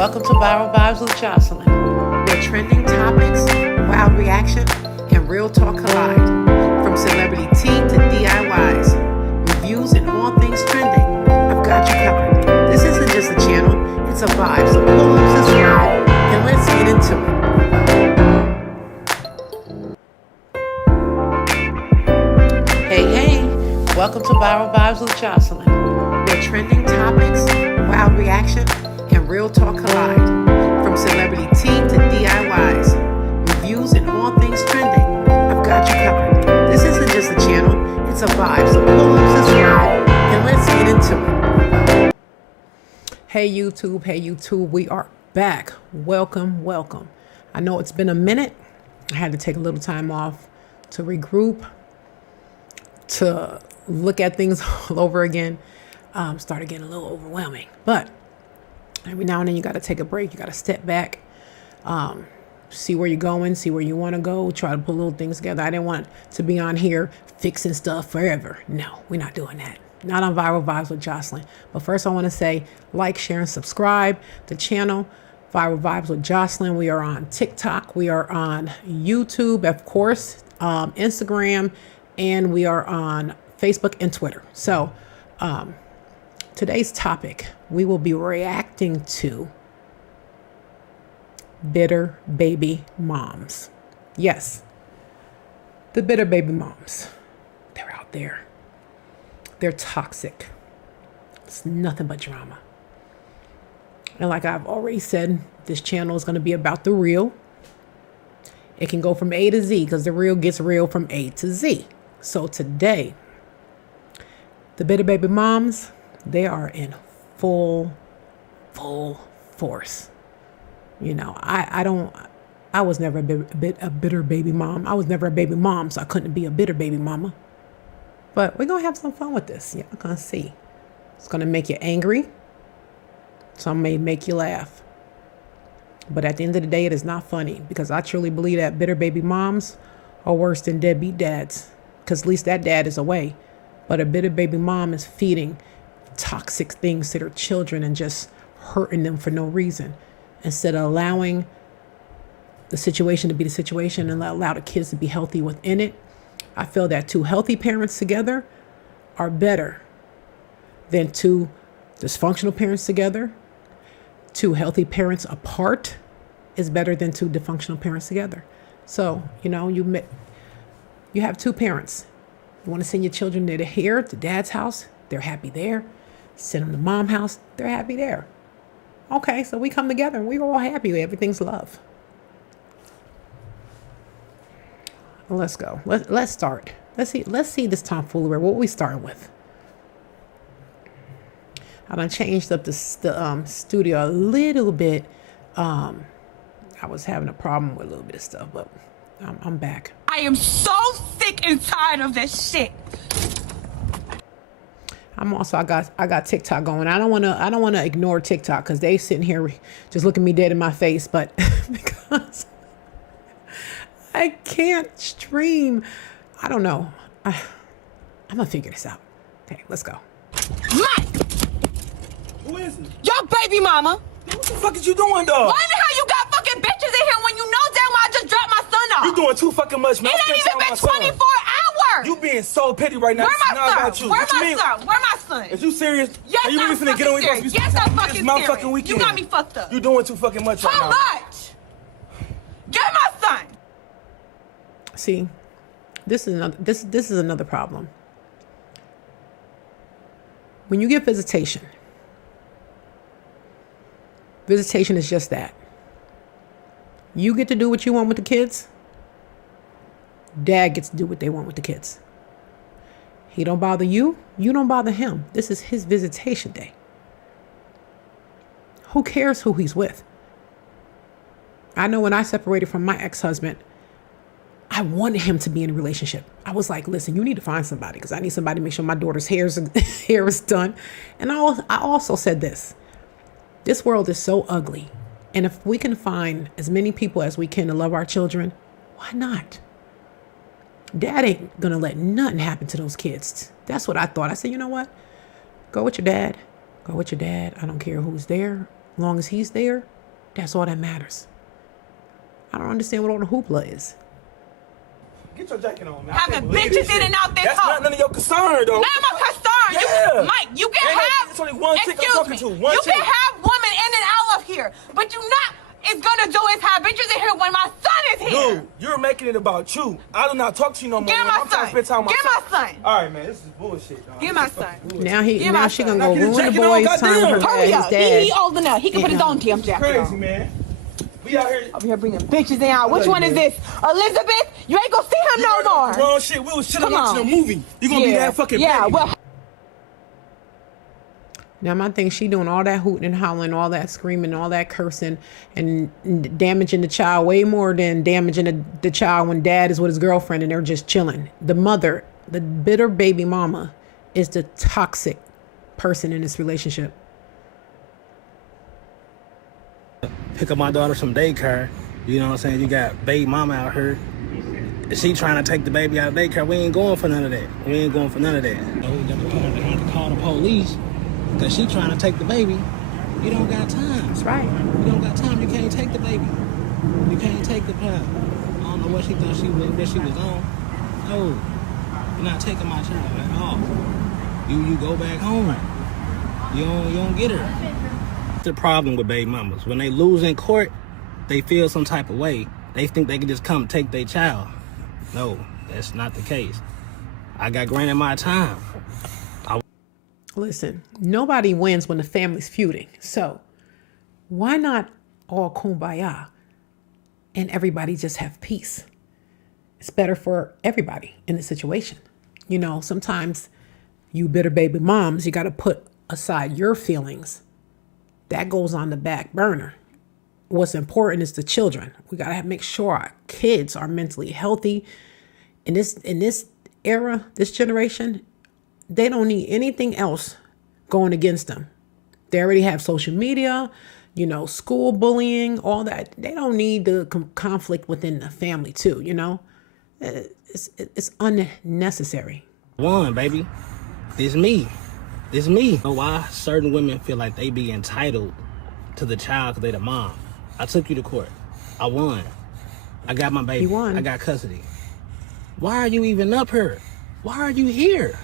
Welcome to Viral Vibes with Jocelyn, where trending topics, wild reaction, and real talk collide. From celebrity tea to DIYs, reviews, and all things trending, I've got you covered. This isn't just a channel, it's a vibe, so pull up, subscribe, and let's get into it. Hey, welcome to Viral Vibes with Jocelyn, where trending topics, wild reaction, and real talk collide. From celebrity tea to DIYs, reviews, and all things trending, I've got you covered. This isn't just a channel, it's a vibe, so pull up, subscribe, and let's get into it. Hey YouTube, we are back. Welcome. I know it's been a minute. I had to take a little time off to regroup, to look at things all over again. Started getting a little overwhelming, but every now and then you got to take a break. You got to step back, see where you're going, see where you want to go, try to put little things together. I didn't want to be on here fixing stuff forever. No, we're not doing that. Not on Viral Vibes with Jocelyn. But first I want to say like, share, and subscribe to the channel, Viral Vibes with Jocelyn. We are on TikTok. We are on YouTube, of course, Instagram, and we are on Facebook and Twitter. So today's topic, we will be reacting to bitter baby moms. Yes, the bitter baby moms. They're out there. They're toxic. It's nothing but drama. And like I've already said, this channel is going to be about the real. It can go from A to Z because the real gets real from A to Z. So today, the bitter baby moms, they are in full force. You know, I was never a bitter baby mom. I was never a baby mom, so I couldn't be a bitter baby mama. But we're going to have some fun with this. Y'all going to see. It's going to make you angry. Some may make you laugh. But at the end of the day, it is not funny, because I truly believe that bitter baby moms are worse than deadbeat dads, because at least that dad is away. But a bitter baby mom is feeding toxic things to their children and just hurting them for no reason, instead of allowing the situation to be the situation and allow the kids to be healthy within it. I feel that two healthy parents together are better than two dysfunctional parents together. Two healthy parents apart is better than two dysfunctional parents together. So, you know, you have two parents. You want to send your children to here, to dad's house, they're happy there. Send them to mom's house, they're happy there. Okay, so we come together and we're all happy. Everything's love. Well, let's go. Let's start. Let's see this tomfoolery. What we starting with? I done changed up the studio a little bit. I was having a problem with a little bit of stuff, but I'm back. I am so sick and tired of this shit. I got TikTok going. I don't want to ignore TikTok because they sitting here just looking me dead in my face, but because I can't stream, I don't know. I'm gonna figure this out. Okay, let's go. Mike! Who is it? Your baby mama. What the fuck is you doing, dog? Why the hell you got fucking bitches in here when you know damn well I just dropped my son off? You doing too fucking much, man. It ain't even been 24 hours. You being so petty right now. Where This is not my about son? you. Where What you mean? my son? Where my son? Is you serious? Yes, Are you really I'm finna get on fucking your serious. Yes, I'm fucking It's my serious. fucking weekend. You got me fucked up. You doing too fucking much right How now. much? Get my son. See, this is another problem. When you get visitation is just that. You get to do what you want with the kids. Dad gets to do what they want with the kids. He don't bother you. You don't bother him. This is his visitation day. Who cares who he's with? I know when I separated from my ex-husband, I wanted him to be in a relationship. I was like, listen, you need to find somebody because I need somebody to make sure my daughter's hair is done. And I also said this world is so ugly. And if we can find as many people as we can to love our children, why not? Dad ain't gonna let nothing happen to those kids. That's what I thought. I said, you know what? Go with your dad. Go with your dad. I don't care who's there. As long as he's there, that's all that matters. I don't understand what all the hoopla is. Get your jacket on, man. Having bitches in and out this That's hoe. not none of your concern, though. None of my concern. Yeah. Mike, you can Ain't have. it's only one chick I'm excuse talking me. to. One you chick. can have women in and out of here, but you not is gonna do is have bitches in here when my son is here. Dude, you're making it about you. I do not talk to you no more. Get man. my I'm trying to son. spend time with Get my my son. All right, man. This is bullshit, dog. Get my son. Now Get my she son. gonna go Now get his ruin the jacket on, boy's goddamn. time with Hurry his up. dad. He old enough. He can put his own damn jacket Crazy, on. man. We out here. Over here bringing bitches in out. Which Look, one is man. this? Elizabeth? You ain't gonna see him no more. Wrong shit. We was chilling Come watching on. a movie. You gonna be that fucking petty. well. Now my thing, she doing all that hooting and hollering, all that screaming, all that cursing, and damaging the child way more than damaging the child when dad is with his girlfriend and they're just chilling. The mother, the bitter baby mama, is the toxic person in this relationship. Pick up my daughter from daycare. You know what I'm saying? You got baby mama out here. She trying to take the baby out of daycare. We ain't going for none of that. We ain't going for none of that. You know, we got to call the police because she trying to take the baby. You don't got time. That's right. You don't got time. You can't take the baby. You can't take the child. I don't know what she thought that she was on. No, you're not taking my child at all. You go back home. You don't get her. The problem with baby mamas, when they lose in court, they feel some type of way. They think they can just come take their child. No, that's not the case. I got granted my time. Listen, nobody wins when the family's feuding. So why not all kumbaya and everybody just have peace? It's better for everybody in the situation. You know, sometimes you bitter baby moms, you got to put aside your feelings. That goes on the back burner. What's important is the children. We got to make sure our kids are mentally healthy. In this era, this generation, they don't need anything else going against them. They already have social media, you know, school bullying, all that. They don't need the conflict within the family too, you know. It's unnecessary. One, baby. It's me. It's me. You know why certain women feel like they be entitled to the child because they the mom? I took you to court. I won. I got my baby. You won. I got custody. Why are you even up here? Why are you here?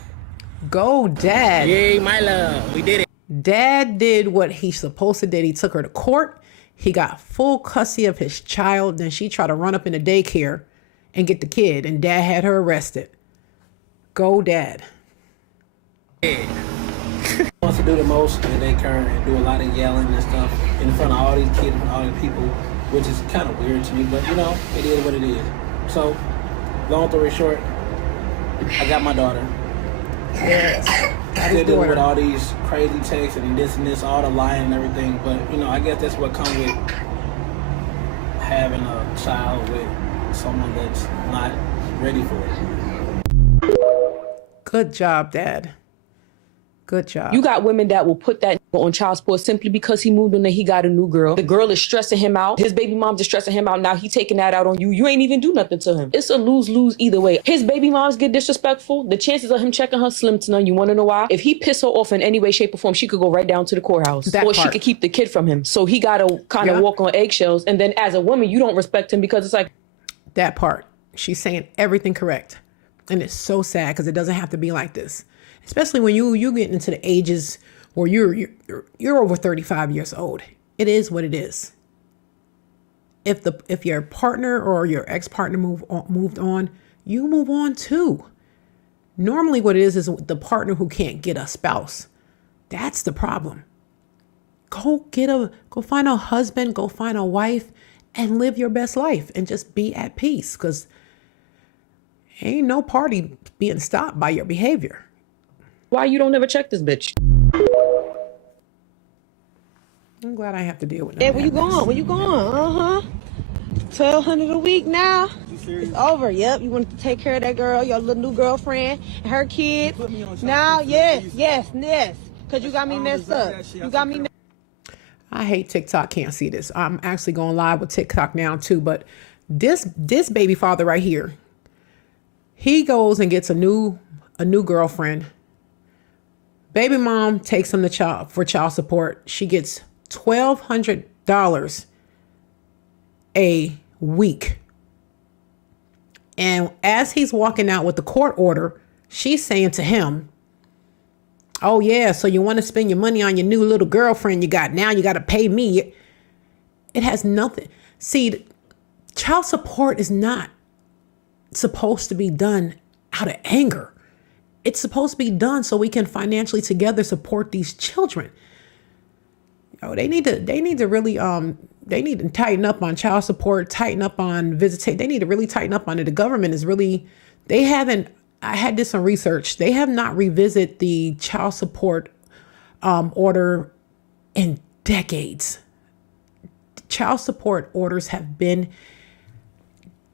Go, Dad. Yay, my love. We did it. Dad did what he's supposed to do. He took her to court. He got full custody of his child. Then she tried to run up in the daycare and get the kid, and Dad had her arrested. Go, Dad. Wants to do the most in the daycare and do a lot of yelling and stuff in front of all these kids and all these people, which is kind of weird to me, but you know, it is what it is. So, long story short, I got my daughter. Still dealing with all these crazy texts and this, all the lying and everything, but you know, I guess that's what comes with having a child with someone that's not ready for it. Good job, Dad. Good job. You got women that will put that on child support simply because he moved on and he got a new girl. The girl is stressing him out. His baby mom's is stressing him out. Now he taking that out on you. You ain't even do nothing to him. It's a lose-lose either way. His baby moms get disrespectful. The chances of him checking her slim to none. You want to know why? If he piss her off in any way, shape, or form, she could go right down to the courthouse. That or part. she could keep the kid from him. So he got to kind of walk on eggshells. And then as a woman, you don't respect him because it's like... That part. She's saying everything correct. And it's so sad because it doesn't have to be like this. Especially when you get into the ages where you're over 35 years old. It is what it is. If your partner or your ex-partner moved on, you move on too. Normally what it is the partner who can't get a spouse. That's the problem. Go find a husband, go find a wife and live your best life and just be at peace, because ain't no party being stopped by your behavior. Why you don't ever check this bitch? I'm glad I have to deal with that. Hey, where you going? Where you going? $1,200 a week now. It's over. Yep. You wanted to take care of that girl, your little new girlfriend, and her kids. Now, yes. Because you got me messed up. You got me. I hate TikTok. Can't see this. I'm actually going live with TikTok now too. But this baby father right here, he goes and gets a new girlfriend. Baby mom takes him to child support. She gets $1,200 a week. And as he's walking out with the court order, she's saying to him, oh yeah, so you want to spend your money on your new little girlfriend you got. Now you got to pay me. It has nothing. See, child support is not supposed to be done out of anger. It's supposed to be done so we can financially together support these children. They need to really they need to tighten up on child support, tighten up on visitation. They need to really tighten up on it. The government is really, I had did some research. They have not revisited the child support order in decades. Child support orders have been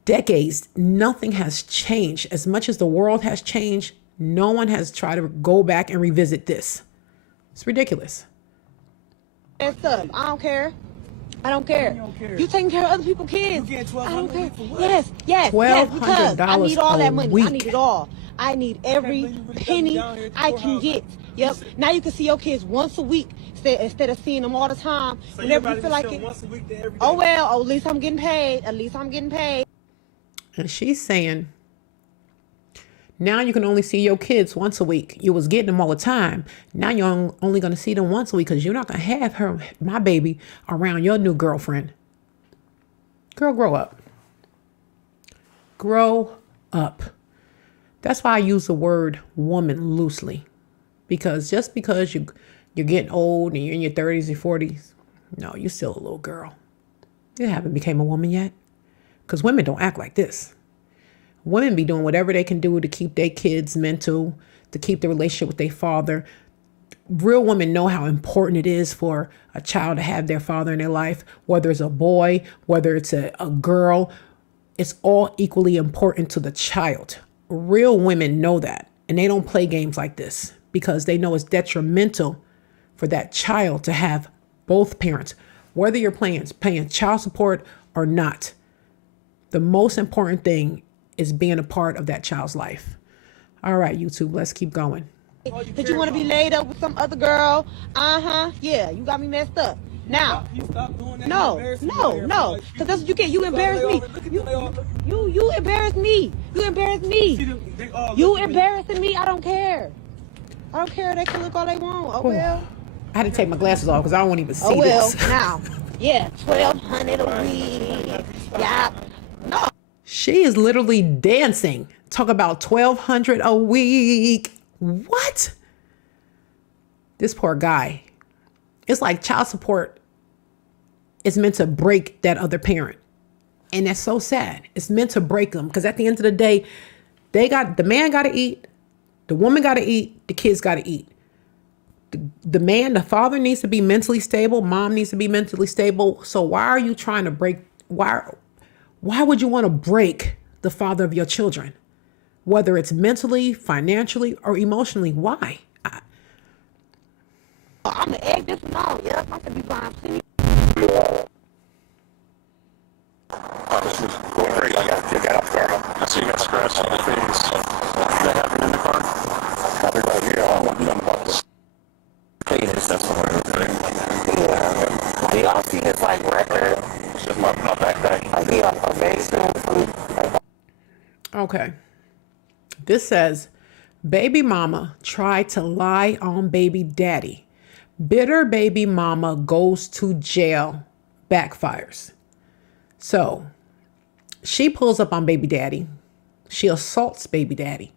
decades. Nothing has changed. As much as the world has changed, no one has tried to go back and revisit this. It's ridiculous. I don't care. I don't care. You taking care of other people's kids. You getting I don't care. $1,200 for what? Yes, because I need all that money. week. I need it all. I need every penny I can get. Yep. Now you can see your kids once a week instead of seeing them all the time. So whenever you feel like it. once a week to every day. Oh well, at least I'm getting paid. At least I'm getting paid. And she's saying, now you can only see your kids once a week. You was getting them all the time. Now you're only going to see them once a week because you're not going to have my baby, around your new girlfriend. Girl, grow up. Grow up. That's why I use the word woman loosely. Because just because you're getting old and you're in your 30s and 40s, no, you're still a little girl. You haven't become a woman yet. Because women don't act like this. Women be doing whatever they can do to keep their kids mental, to keep the relationship with their father. Real women know how important it is for a child to have their father in their life, whether it's a boy, whether it's a girl. It's all equally important to the child. Real women know that, and they don't play games like this because they know it's detrimental for that child to have both parents, whether you're paying child support or not. The most important thing is being a part of that child's life. All right, YouTube, let's keep going. Did you want to be laid up with some other girl? Yeah, you got me messed up. Now, You stop doing that. no, because that's what you get. You embarrass me. You embarrass me. You embarrass me. You embarrassing me. I don't care. I don't care. They can look all they want. Oh well. I had to take my glasses off because I don't even see Oh well. this. Now, yeah, 1,200 a week. Yeah. No. She is literally dancing. Talk about 1,200 a week. What? This poor guy. It's like child support is meant to break that other parent. And that's so sad. It's meant to break them because at the end of the day, the man got to eat, the woman got to eat, the kids got to eat. The father needs to be mentally stable. Mom needs to be mentally stable. So why are you trying to break? Why would you want to break the father of your children? Whether it's mentally, financially, or emotionally, why? I'm the egg this and all. Yep, I'm gonna be buying plenty. Great. I got off car. I see you got scratch on the face. That happened in the car. Happened right here. I don't want to know about this. Penis, that's the word. Yeah. Do y'all see this like record? It's just my backpack. I be on my basement. Okay. This says, baby mama tried to lie on baby daddy. Bitter baby mama goes to jail, backfires. So she pulls up on baby daddy. She assaults baby daddy,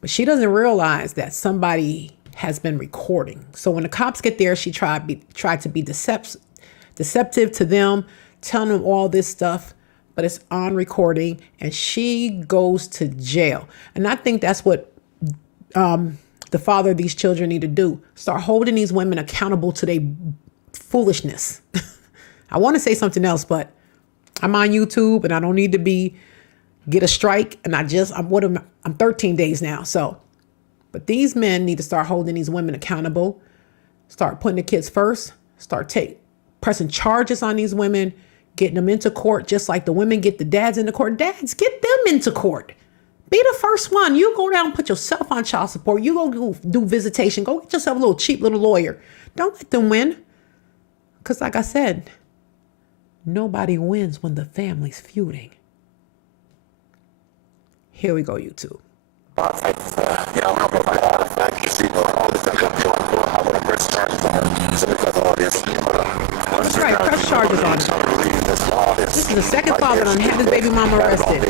but she doesn't realize that somebody has been recording. So when the cops get there, she tried to be deceptive to them, telling them all this stuff, but it's on recording and she goes to jail. And I think that's what the father of these children need to do. Start holding these women accountable to their foolishness. I want to say something else, but I'm on YouTube and I don't need to get a strike. And I'm 13 days now. So, but these men need to start holding these women accountable, start putting the kids first, start pressing charges on these women, getting them into court, just like the women get the dads into court. Dads, get them into court. Be the first one. You go down and put yourself on child support. You go do visitation. Go get yourself a cheap little lawyer. Don't let them win. Because like I said, nobody wins when the family's feuding. Here we go, YouTube. Yeah, I'm gonna put my all the back. You see, all the stuff I'm doing, I want to press charges on it. So because of all this, That's right, press charges on it. This is the second father that had his baby mama arrested.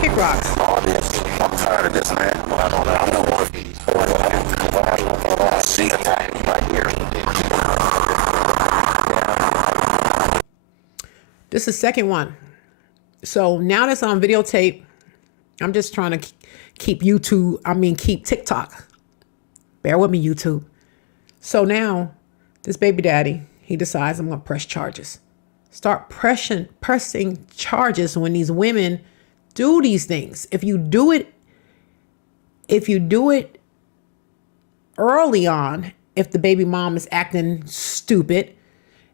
Kick rocks. All this, I'm tired of this, man. I don't want to be. I see it right here. This is the second one. So now that's on videotape, I'm just trying to keep TikTok. Bear with me, YouTube. So now this baby daddy, he decides I'm going to press charges. Start pressing charges when these women do these things. If you do it early on, if the baby mom is acting stupid,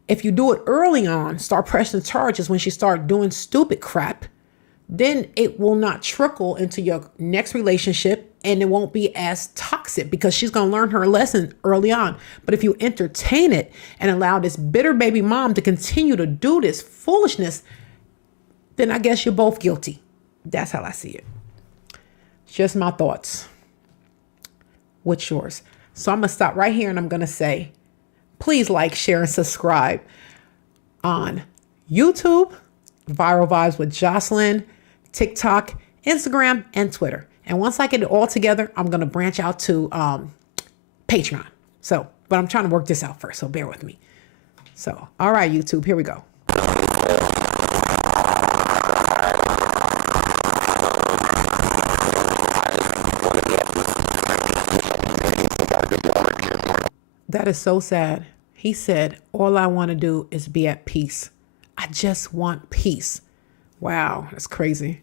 if you do it early on, start pressing charges when she start doing stupid crap, then it will not trickle into your next relationship and it won't be as toxic because she's going to learn her lesson early on. But if you entertain it and allow this bitter baby mom to continue to do this foolishness, then I guess you're both guilty. That's how I see it. Just my thoughts. What's yours? So I'm going to stop right here and I'm going to say, please like, share, and subscribe on YouTube, Viral Vibes with Jocelyn, TikTok, Instagram, and Twitter. And once I get it all together, I'm going to branch out to Patreon. But I'm trying to work this out first, so bear with me. So, all right, YouTube, here we go. That is so sad. He said, all I want to do is be at peace. I just want peace. Wow, that's crazy.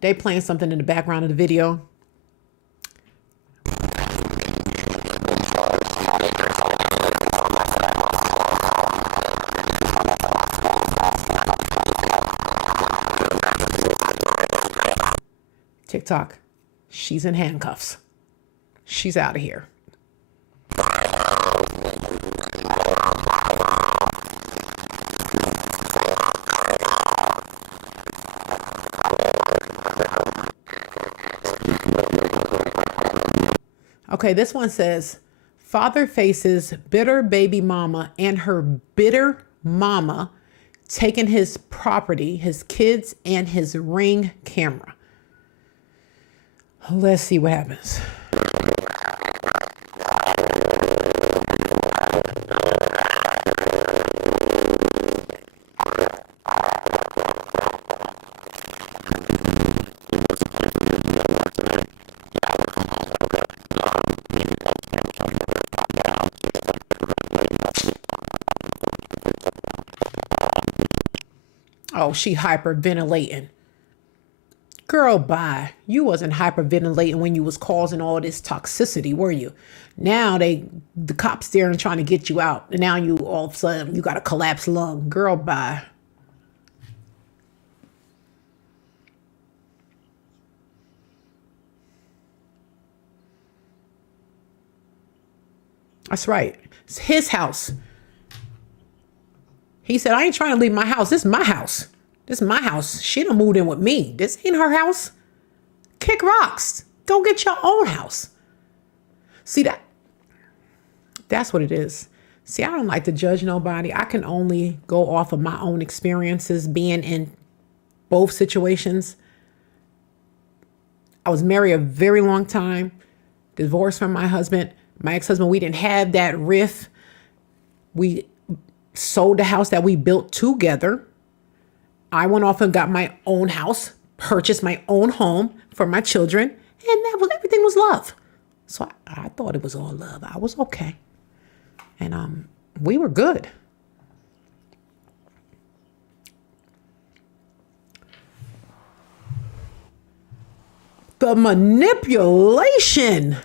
They playing something in the background of the video. TikTok, she's in handcuffs. She's out of here. Okay, this one says, father faces bitter baby mama and her bitter mama taking his property, his kids, and his Ring camera. Let's see what happens. Oh, she hyperventilating. Girl, bye. You wasn't hyperventilating when you was causing all this toxicity, were you? Now the cops there and trying to get you out. And now you all of a sudden, you got a collapsed lung. Girl, bye. That's right. It's his house. He said, I ain't trying to leave my house. This is my house. This is my house. She done moved in with me. This ain't her house. Kick rocks. Go get your own house. See that's what it is. See, I don't like to judge nobody. I can only go off of my own experiences being in both situations. I was married a very long time, divorced from my husband. My ex-husband, we didn't have that riff. We sold the house that we built together. I went off and got my own house, purchased my own home for my children, and everything was love. So I thought it was all love. I was okay. And we were good. The manipulation.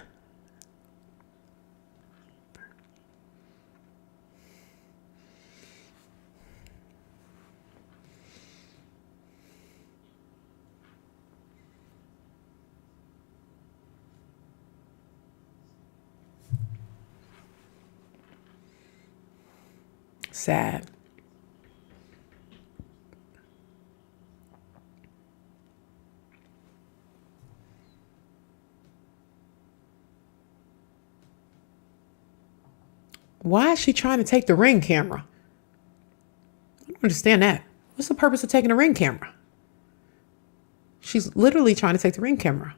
Sad. Why is she trying to take the Ring camera? I don't understand that. What's the purpose of taking a Ring camera? She's literally trying to take the Ring camera.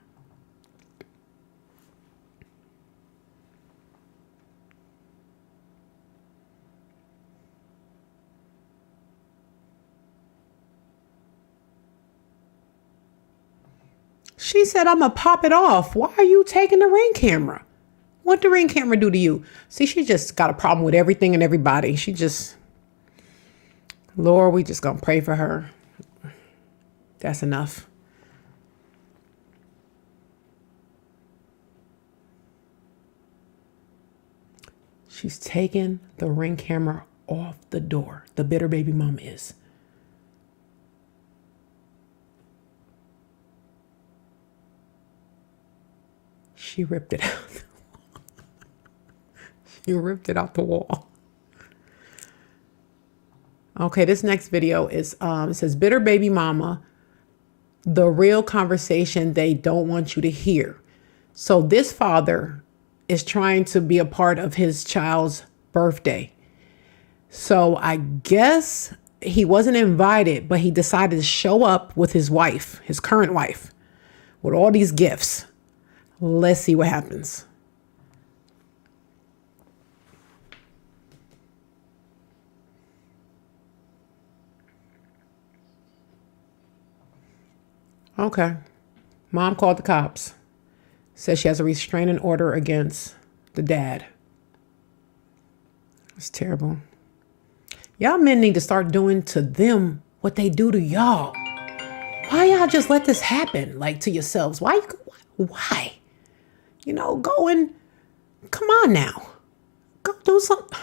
She said, I'm going to pop it off. Why are you taking the Ring camera? What the Ring camera do to you? See, she just got a problem with everything and everybody. She just, Lord, we just going to pray for her. That's enough. She's taking the Ring camera off the door. The bitter baby mama is. She ripped it out. She ripped it out the wall. Okay, this next video is, it says, bitter baby mama, the real conversation they don't want you to hear. So this father is trying to be a part of his child's birthday. So I guess he wasn't invited, but he decided to show up with his wife, his current wife, with all these gifts. Let's see what happens. Okay. Mom called the cops. Says she has a restraining order against the dad. It's terrible. Y'all men need to start doing to them what they do to y'all. Why y'all just let this happen, like, to yourselves? Why? You know, go and, come on now. Go do something.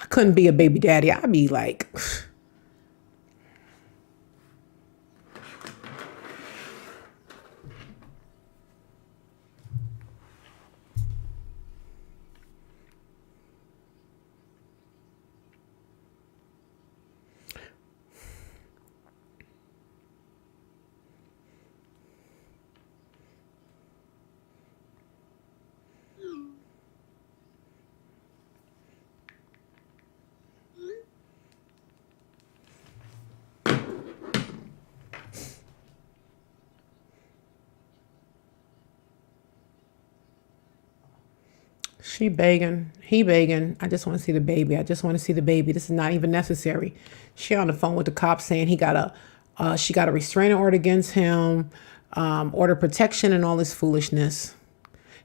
I couldn't be a baby daddy. I'd be like... She begging, he begging. I just want to see the baby. I just want to see the baby. This is not even necessary. She on the phone with the cops saying she got a restraining order against him, order protection and all this foolishness.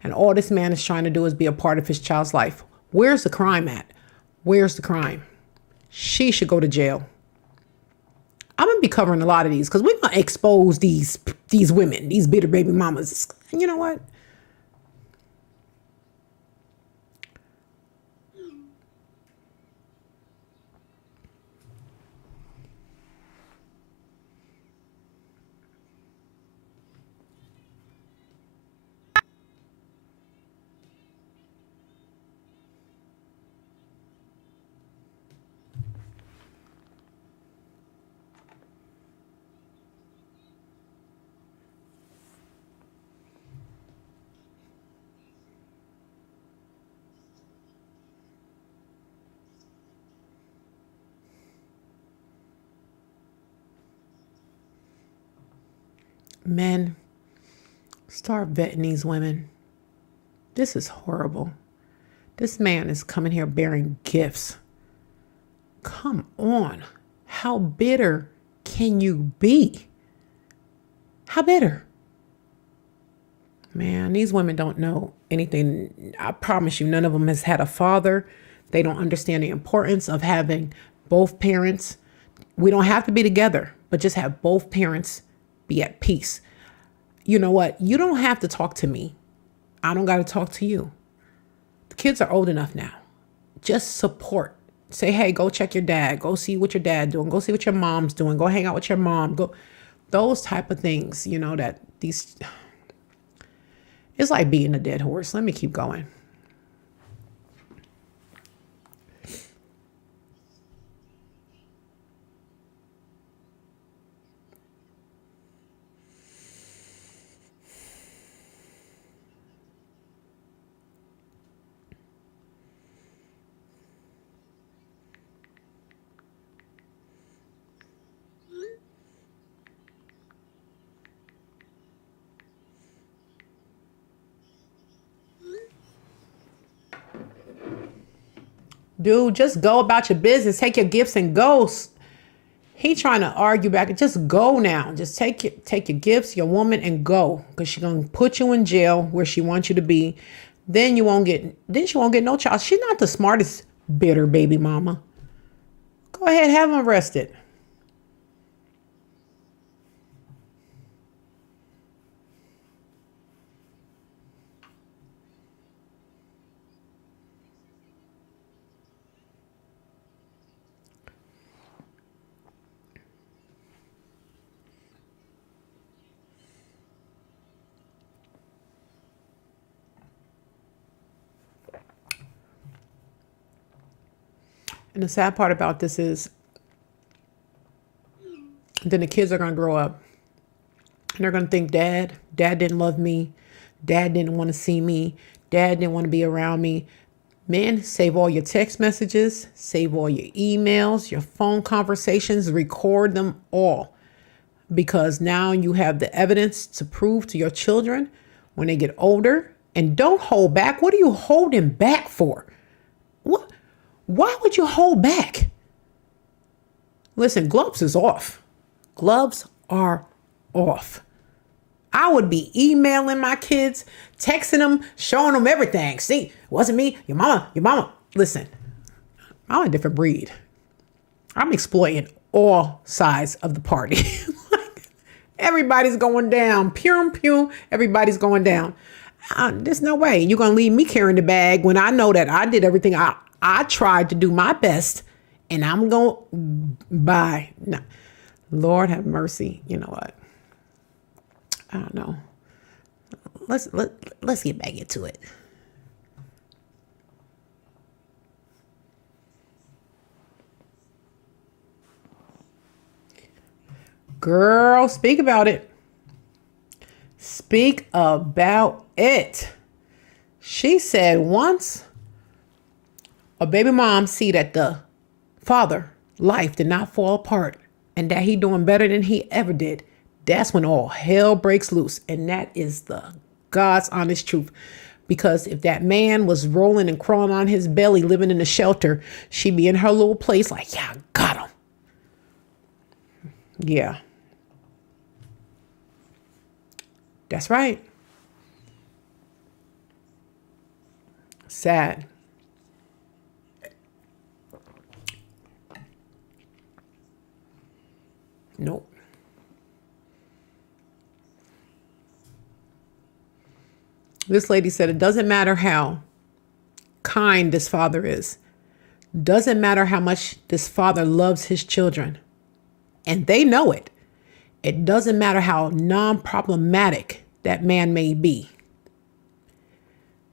And all this man is trying to do is be a part of his child's life. Where's the crime at? Where's the crime? She should go to jail. I'm going to be covering a lot of these because we're going to expose these women, these bitter baby mamas. You know what? Men, start vetting these women. This is horrible. This man is coming here bearing gifts. Come on. How bitter can you be? How bitter? Man, these women don't know anything. I promise you, none of them has had a father. They don't understand the importance of having both parents. We don't have to be together, but just have both parents be at peace. You know what? You don't have to talk to me. I don't got to talk to you. The kids are old enough now. Just support. Say, hey, go check your dad. Go see what your dad doing. Go see what your mom's doing. Go hang out with your mom. Go. Those type of things, you know, that these... It's like beating a dead horse. Let me keep going. Dude, just go about your business. Take your gifts and go. He trying to argue back. Just go now. Just take your gifts, your woman, and go. Because she's going to put you in jail where she wants you to be. Then she won't get no child. She's not the smartest, bitter baby mama. Go ahead, have him arrested. And the sad part about this is then the kids are going to grow up and they're going to think, Dad didn't love me. Dad didn't want to see me. Dad didn't want to be around me. Man, save all your text messages, save all your emails, your phone conversations, record them all. Because now you have the evidence to prove to your children when they get older. And don't hold back. What are you holding back for? What? Why would you hold back? Listen, gloves is off. Gloves are off. I would be emailing my kids, texting them, showing them everything. See, wasn't me, your mama. Listen, I'm a different breed. I'm exploiting all sides of the party. Everybody's going down. Pew, pew. Everybody's going down. There's no way you're going to leave me carrying the bag when I know that I did everything. I tried to do my best and I'm going to buy. No. Lord have mercy. You know what? I don't know. Let's get back into it. Girl, speak about it. Speak about it. She said once a baby mom see that the father life did not fall apart and that he doing better than he ever did, that's when all hell breaks loose. And that is the God's honest truth. Because if that man was rolling and crawling on his belly, living in a shelter, she'd be in her little place like, yeah, I got him. Yeah. That's right. Sad. Nope. This lady said it doesn't matter how kind this father is. Doesn't matter how much this father loves his children. And they know it. It doesn't matter how non-problematic that man may be.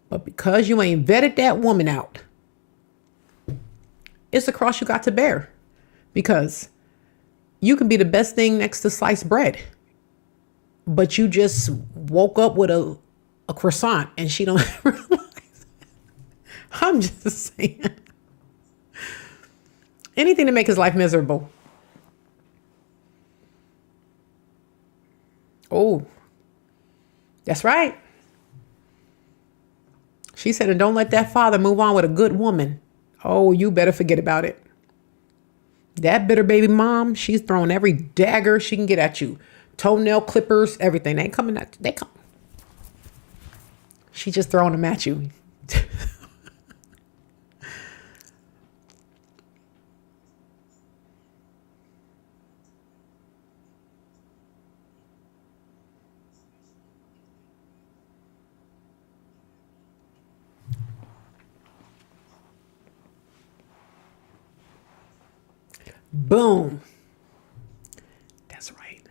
But because you ain't vetted that woman out, it's a cross you got to bear. Because you can be the best thing next to sliced bread, but you just woke up with a croissant and she don't realize. I'm just saying. Anything to make his life miserable. Oh, that's right. She said, and don't let that father move on with a good woman. Oh, you better forget about it. That bitter baby mom, she's throwing every dagger she can get at you. Toenail clippers, everything. They ain't coming at you. They come. She's just throwing them at you. Boom. That's right.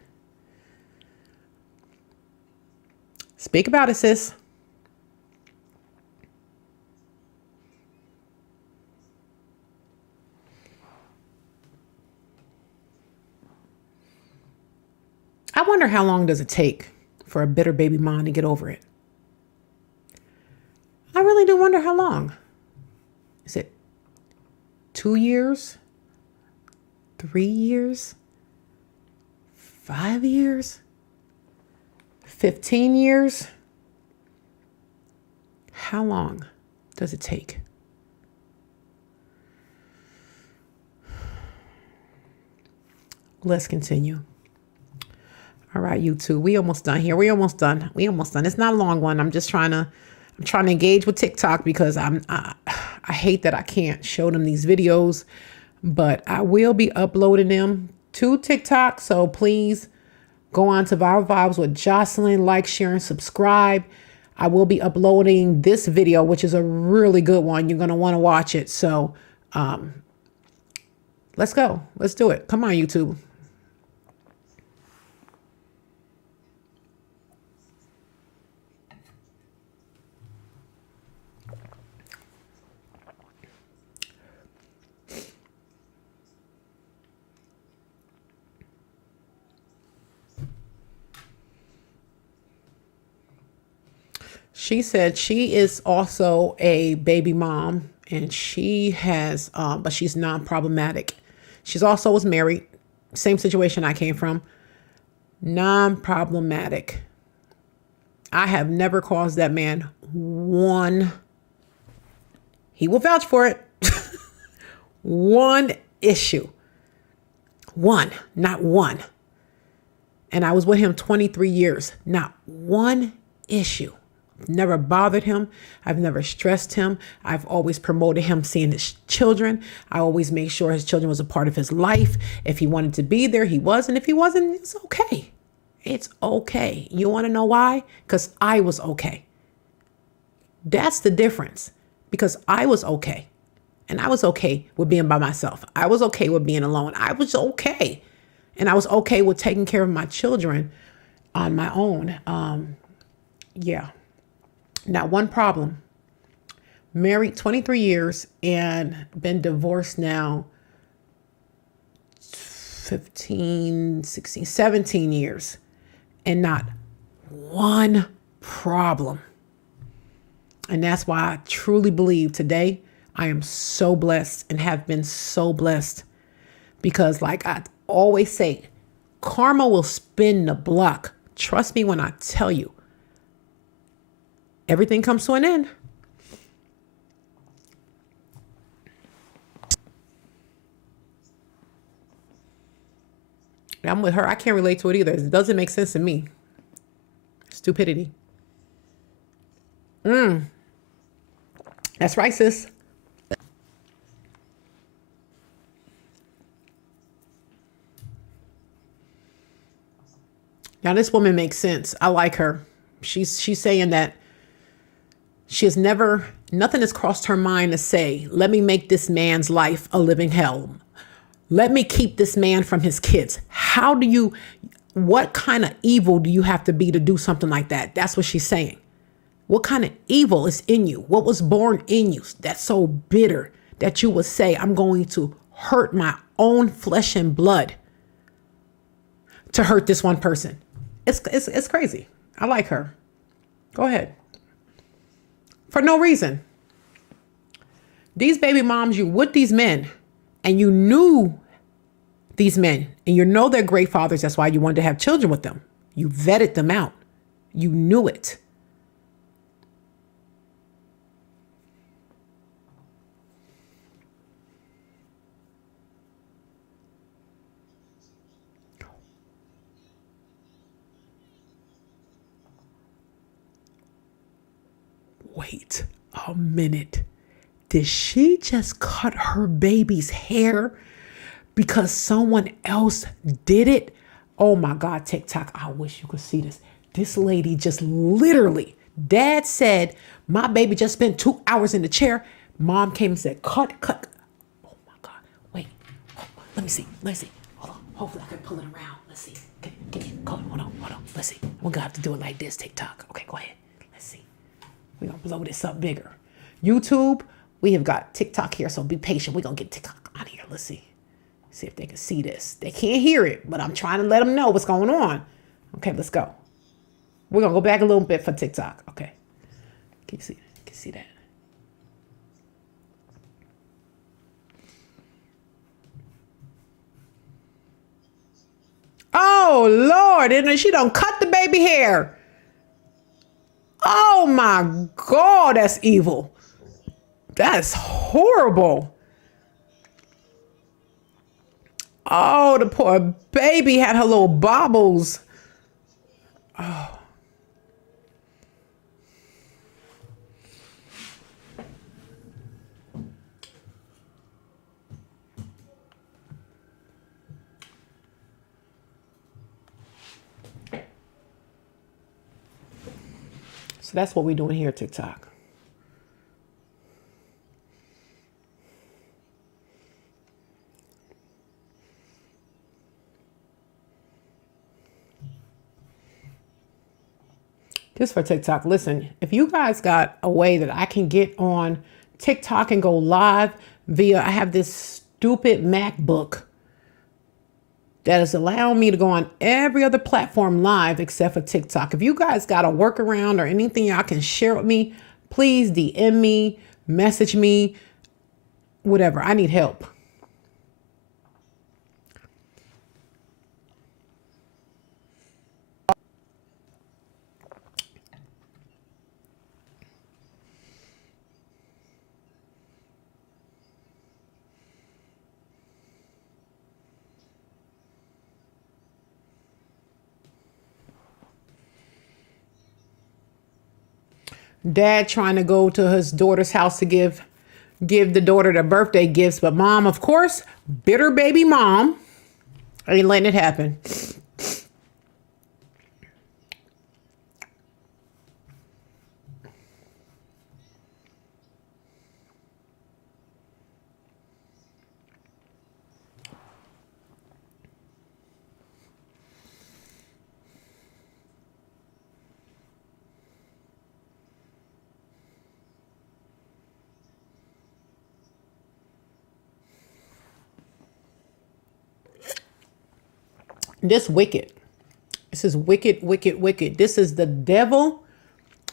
Speak about it, sis. I wonder how long does it take for a bitter baby mom to get over it? I really do wonder how long. Is it 2 years? 3 years? 5 years? 15 years? How long does it take? Let's continue. All right, YouTube, we almost done here. We almost done. It's not a long one. I'm trying to engage with TikTok because I hate that I can't show them these videos, but I will be uploading them to TikTok. So please go on to Viral Vibes with Jocelyn, like, share, and subscribe. I will be uploading this video, which is a really good one. You're going to want to watch it. So let's go. Let's do it. Come on, YouTube. She said she is also a baby mom and she has, but she's non-problematic. She's also was married. Same situation I came from. Non-problematic. I have never caused that man one, he will vouch for it, one issue. One, not one. And I was with him 23 years. Not one issue. Never bothered him. I've never stressed him. I've always promoted him seeing his children. I always made sure his children was a part of his life. If he wanted to be there, he was. And if he wasn't, it's okay. It's okay. You want to know why? Because I was okay. That's the difference. Because I was okay. And I was okay with being by myself. I was okay with being alone. I was okay. And I was okay with taking care of my children on my own. Yeah. Not one problem. Married 23 years and been divorced now 15, 16, 17 years. And not one problem. And that's why I truly believe today I am so blessed and have been so blessed. Because like I always say, karma will spin the block. Trust me when I tell you. Everything comes to an end. I'm with her. I can't relate to it either. It doesn't make sense to me. Stupidity. That's right, sis. Now this woman makes sense. I like her. She's saying that she has never, nothing has crossed her mind to say, let me make this man's life a living hell. Let me keep this man from his kids. What kind of evil do you have to be to do something like that? That's what she's saying. What kind of evil is in you? What was born in you that's so bitter that you would say, I'm going to hurt my own flesh and blood to hurt this one person? It's crazy. I like her. Go ahead. For no reason. These baby moms, you with these men and you knew these men and you know they're great fathers. That's why you wanted to have children with them. You vetted them out. You knew it. Wait a minute. Did she just cut her baby's hair because someone else did it? Oh my God, TikTok, I wish you could see this. This lady just literally, dad said, my baby just spent 2 hours in the chair. Mom came and said, cut. Oh my God, wait, let me see. Hold on, hopefully I can pull it around. Let's see. Hold on. Let's see. We're gonna have to do it like this, TikTok. Okay, go ahead. Let's see. We're gonna blow this up bigger. YouTube, we have got TikTok here, so be patient. We're gonna get TikTok out of here. Let's see. See if they can see this. They can't hear it, but I'm trying to let them know what's going on. Okay, let's go. We're gonna go back a little bit for TikTok. Okay. Can you see that? Oh Lord, and she done cut the baby hair. Oh my God, that's evil. That's horrible. Oh, the poor baby had her little bobbles. So that's what we're doing here at TikTok. Just for TikTok. Listen, if you guys got a way that I can get on TikTok and go live I have this stupid MacBook that is allowing me to go on every other platform live except for TikTok. If you guys got a workaround or anything y'all can share with me, please DM me, message me, whatever. I need help. Dad trying to go to his daughter's house to give the daughter the birthday gifts, but mom, of course, bitter baby mom, ain't letting it happen. This wicked. This is wicked, wicked, wicked. This is the devil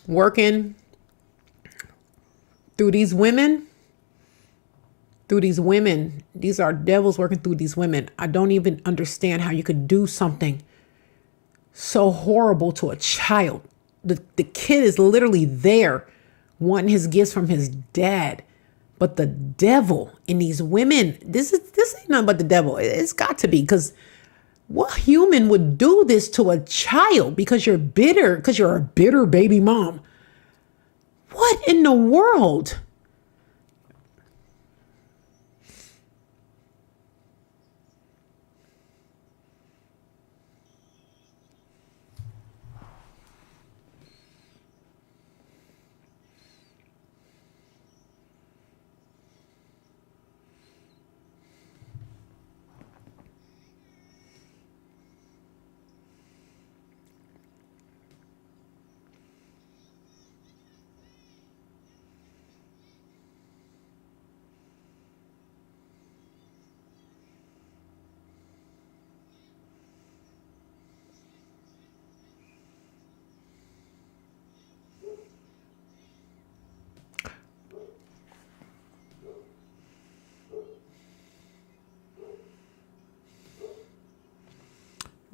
working through these women. These are devils working through these women. I don't even understand how you could do something so horrible to a child. The kid is literally there wanting his gifts from his dad. But the devil in these women, this ain't nothing but the devil. It's got to be, because what human would do this to a child because you're bitter, because you're a bitter baby mom? What in the world?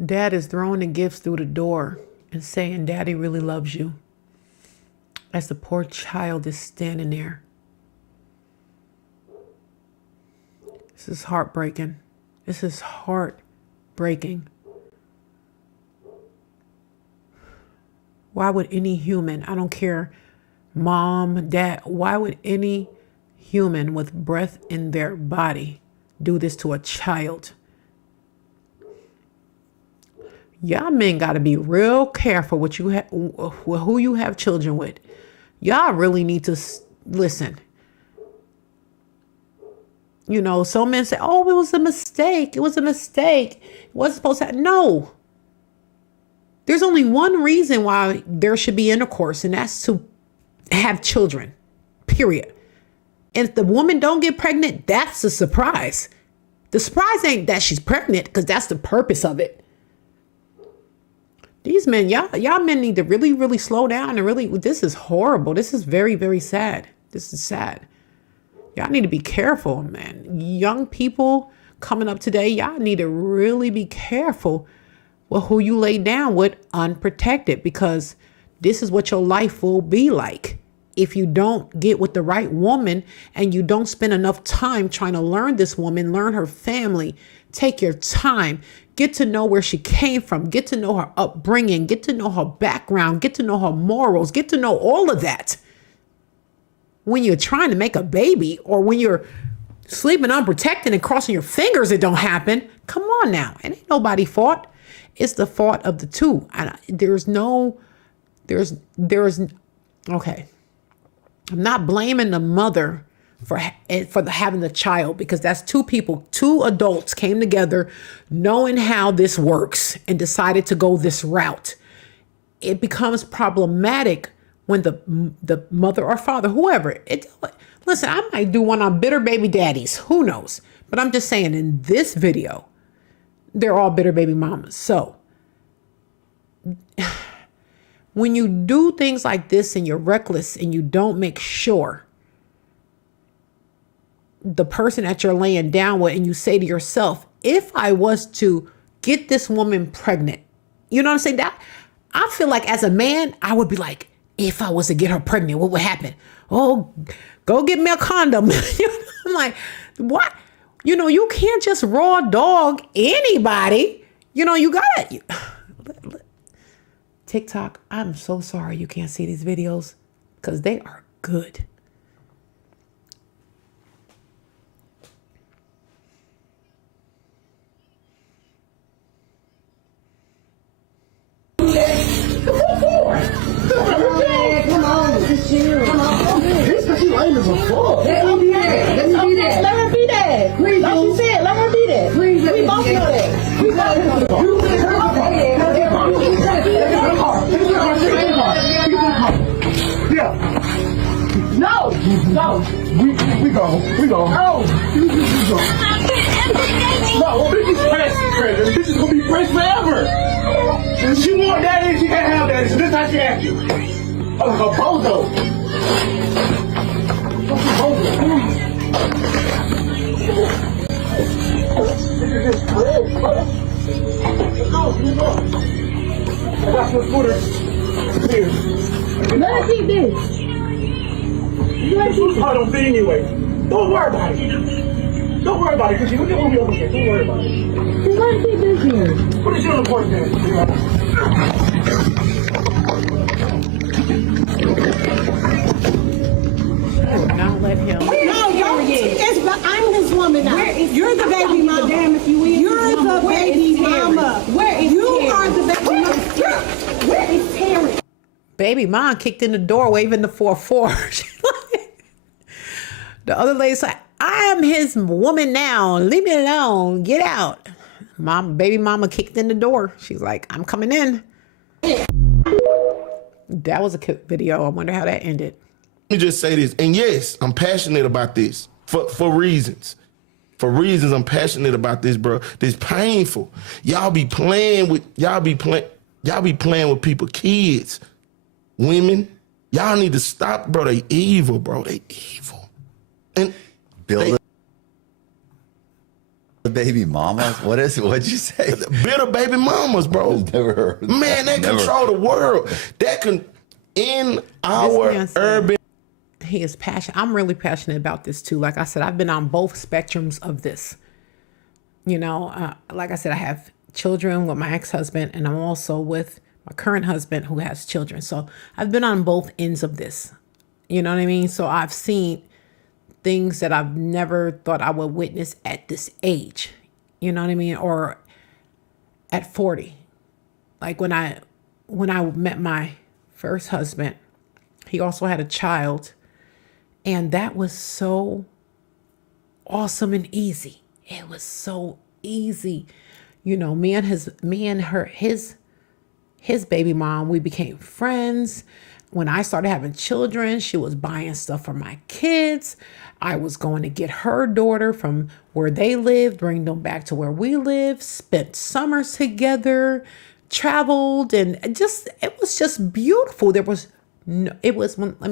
Dad is throwing the gifts through the door and saying, Daddy really loves you, as the poor child is standing there. This is heartbreaking. This is heartbreaking. Why would any human, I don't care, mom, dad, why would any human with breath in their body do this to a child? Y'all men got to be real careful what you who you have children with. Y'all really need to listen. You know, some men say, oh, it was a mistake. It was a mistake. It wasn't supposed to happen. No. There's only one reason why there should be intercourse, and that's to have children, period. And if the woman don't get pregnant, that's a surprise. The surprise ain't that she's pregnant, because that's the purpose of it. These men, y'all men need to really, really slow down and really, this is horrible. This is very, very sad. This is sad. Y'all need to be careful, man. Young people coming up today, y'all need to really be careful with who you lay down with unprotected, because this is what your life will be like if you don't get with the right woman and you don't spend enough time trying to learn this woman, learn her family, Take your time. Get to know where she came from. Get to know her upbringing. Get to know her background. Get to know her morals. Get to know all of that. When you're trying to make a baby, or when you're sleeping unprotected and crossing your fingers it don't happen, come on now. It ain't nobody's fault. It's the fault of the two. And okay. I'm not blaming the mother for having the child, because that's two people, two adults came together knowing how this works and decided to go this route. It becomes problematic when the mother or father, whoever, listen, I might do one on bitter baby daddies, who knows? But I'm just saying, in this video, they're all bitter baby mamas. So when you do things like this and you're reckless and you don't make sure the person that you're laying down with, and you say to yourself, if I was to get this woman pregnant, you know what I'm saying? That I feel like as a man, I would be like, if I was to get her pregnant, what would happen? Oh, go get me a condom. I'm like, what? You can't just raw dog anybody. You gotta. TikTok, I'm so sorry you can't see these videos because they are good. Come on, just chill. Come on. This because she lame as a fuck. Let her be that. Let her be that. Please, like you said, let her be that. Please, we both know that. We both know that. You let her yeah. No. We go. Oh. No, this is press. This is gonna be press forever. If she want daddy, she can't have daddy. So this is how she act you. A bozo. I got some footer. Here. Let her keep this. Let her keep I don't fit anyway. Don't worry about it. Don't worry about it, because you look at what we over here. Don't worry about it. Just let her keep this here. Put it on the porch then. Not let him. I'm his woman now. You're the baby mama. You're the baby mama. Where is you are the baby mama. Where is Terry? Baby mom kicked in the door waving the 4-4. The other lady's like, I am his woman now. Leave me alone. Get out. Baby mama kicked in the door. She's like, I'm coming in. That was a cute video. I wonder how that ended. Let me just say this. And yes, I'm passionate about this for reasons. For reasons I'm passionate about this, bro. This painful. Y'all be playing with people, kids, women. Y'all need to stop, bro. They evil, bro. They evil. And build a baby mamas? What'd you say? Bitter baby mamas, bro. Never heard of Man, they control the world. That can in our urban. He is passionate. I'm really passionate about this too. Like I said, I've been on both spectrums of this. Like I said, I have children with my ex-husband, and I'm also with my current husband who has children. So I've been on both ends of this. You know what I mean? So I've seen things that I've never thought I would witness at this age. You know what I mean? Or at 40. Like when I met my first husband, he also had a child. And that was so awesome and easy. It was so easy. Me and his baby mom, we became friends. When I started having children, she was buying stuff for my kids. I was going to get her daughter from where they lived, bring them back to where we live, spent summers together, traveled, and it was just beautiful. Let me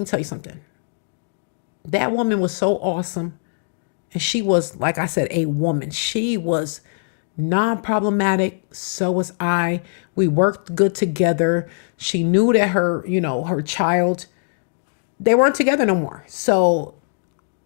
tell you something. That woman was so awesome. And she was, like I said, a woman. She was non-problematic. So was I. We worked good together. She knew that her child, they weren't together no more. So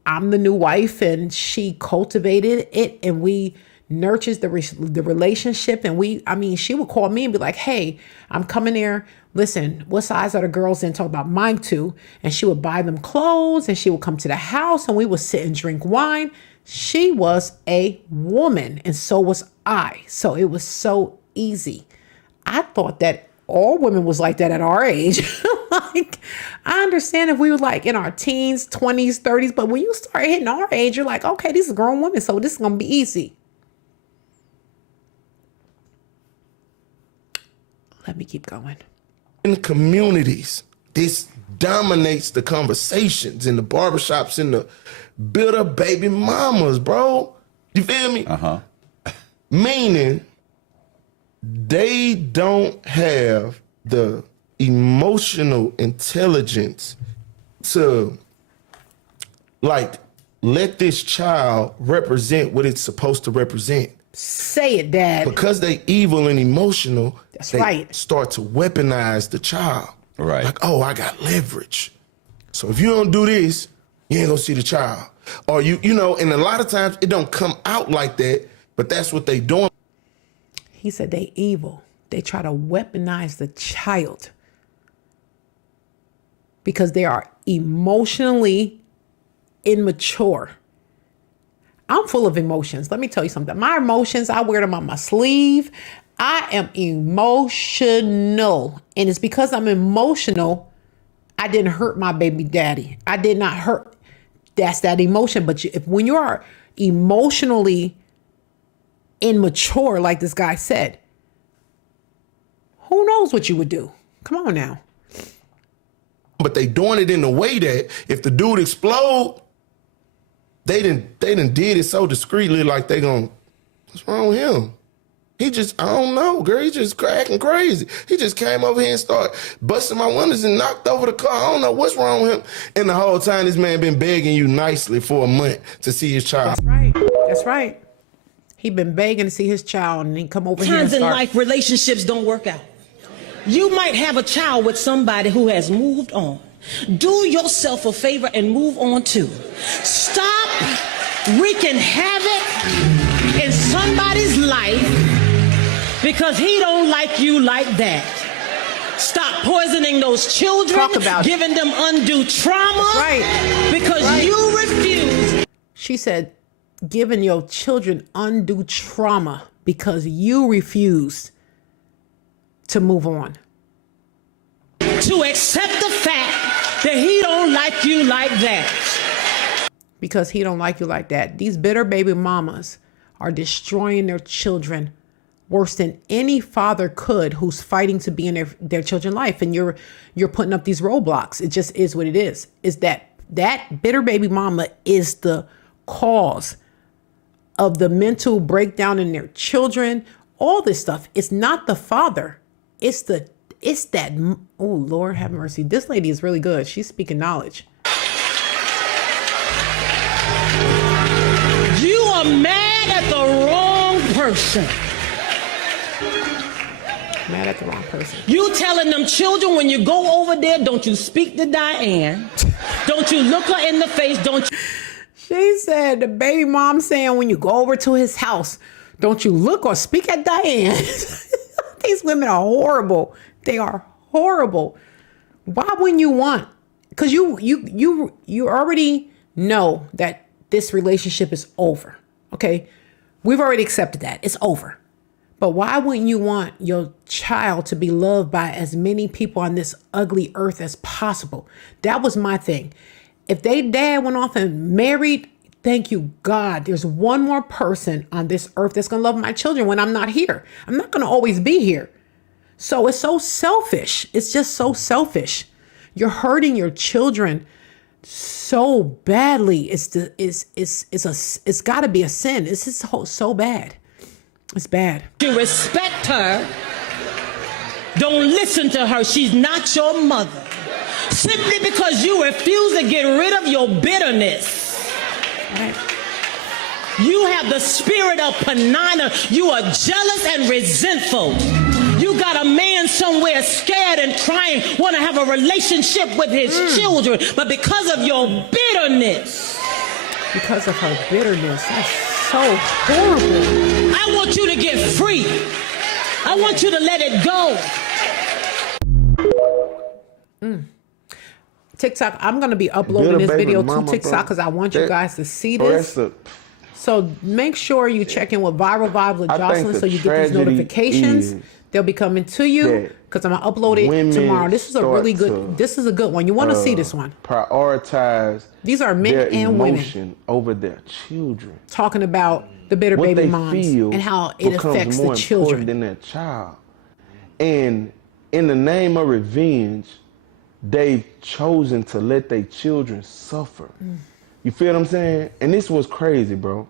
I'm the new wife, and she cultivated it, and we nurtures the relationship. And she would call me and be like, hey, I'm coming there. Listen, what size are the girls in? Talk about mine too. And she would buy them clothes and she would come to the house and we would sit and drink wine. She was a woman and so was I. So it was so easy. I thought that all women was like that at our age. Like, I understand if we were like in our teens, 20s, 30s, but when you start hitting our age, you're like, okay, these are grown women, so this is going to be easy. Let me keep going. In communities, this dominates the conversations in the barbershops, in the bitter baby mamas, bro. You feel me? Uh-huh. Meaning, they don't have the emotional intelligence to, like, let this child represent what it's supposed to represent. Say it, Dad. Because they evil and emotional, they right. start to weaponize the child. Right. Like, oh, I got leverage. So if you don't do this, you ain't gonna see the child. Or you know, and a lot of times it don't come out like that, but that's what they doing. He said they evil. They try to weaponize the child because they are emotionally immature. I'm full of emotions. Let me tell you something. My emotions, I wear them on my sleeve. I am emotional. And it's because I'm emotional, I didn't hurt my baby daddy. I did not hurt. That's that emotion. But when you are emotionally immature, like this guy said, who knows what you would do? Come on now. But they doing it in a way that if the dude explode, they done did it so discreetly, like they gon', what's wrong with him? He just, I don't know, girl, he just cracking crazy. He just came over here and started busting my windows and knocked over the car. I don't know what's wrong with him. And the whole time this man been begging you nicely for a month to see his child. That's right. That's right. He been begging to see his child and he come over here and Times in life, relationships don't work out. You might have a child with somebody who has moved on. Do yourself a favor and move on too. Stop wreaking havoc in somebody's life because he don't like you like that. Stop poisoning those children, giving them undue trauma because you refuse. She said, giving your children undue trauma because you refuse to move on. To accept the fact that he don't like you like that. Because he don't like you like that. These bitter baby mamas are destroying their children worse than any father could who's fighting to be in their children's life. And you're putting up these roadblocks. It just is what it is. Is that bitter baby mama is the cause of the mental breakdown in their children, all this stuff. It's not the father. It's that, oh, Lord have mercy. This lady is really good. She's speaking knowledge. You are mad at the wrong person. Mad at the wrong person. You telling them children when you go over there, don't you speak to Diane. Don't you look her in the face. Don't you. She said the baby mom saying when you go over to his house, don't you look or speak at Diane. These women are horrible. They are horrible. Why wouldn't you want? Because you already know that this relationship is over. Okay? We've already accepted that. It's over. But why wouldn't you want your child to be loved by as many people on this ugly earth as possible? That was my thing. If they dad went off and married, thank you, God. There's one more person on this earth that's going to love my children when I'm not here. I'm not going to always be here. So it's so selfish. It's just so selfish. You're hurting your children so badly. It's got to be a sin. It's just so bad. It's bad. You respect her. Don't listen to her. She's not your mother. Simply because you refuse to get rid of your bitterness. Right. You have the spirit of Panana. You are jealous and resentful. You got a man somewhere scared and crying, want to have a relationship with his children, but because of your bitterness. Because of her bitterness. That's so horrible. I want you to get free. I want you to let it go. TikTok, I'm going to be uploading this video to TikTok because I want you guys to see this. So make sure you check in with Viral Vibes with Jocelyn so you get these notifications. They'll be coming to you because I'm going to upload it tomorrow. This is a really good, this is a good one. You want to see this one. Prioritize these are men their and emotion women over their children. Talking about the bitter what baby they moms feel and how it affects the children. Than their child. And in the name of revenge, they've chosen to let their children suffer. You feel what I'm saying? And this was crazy, bro.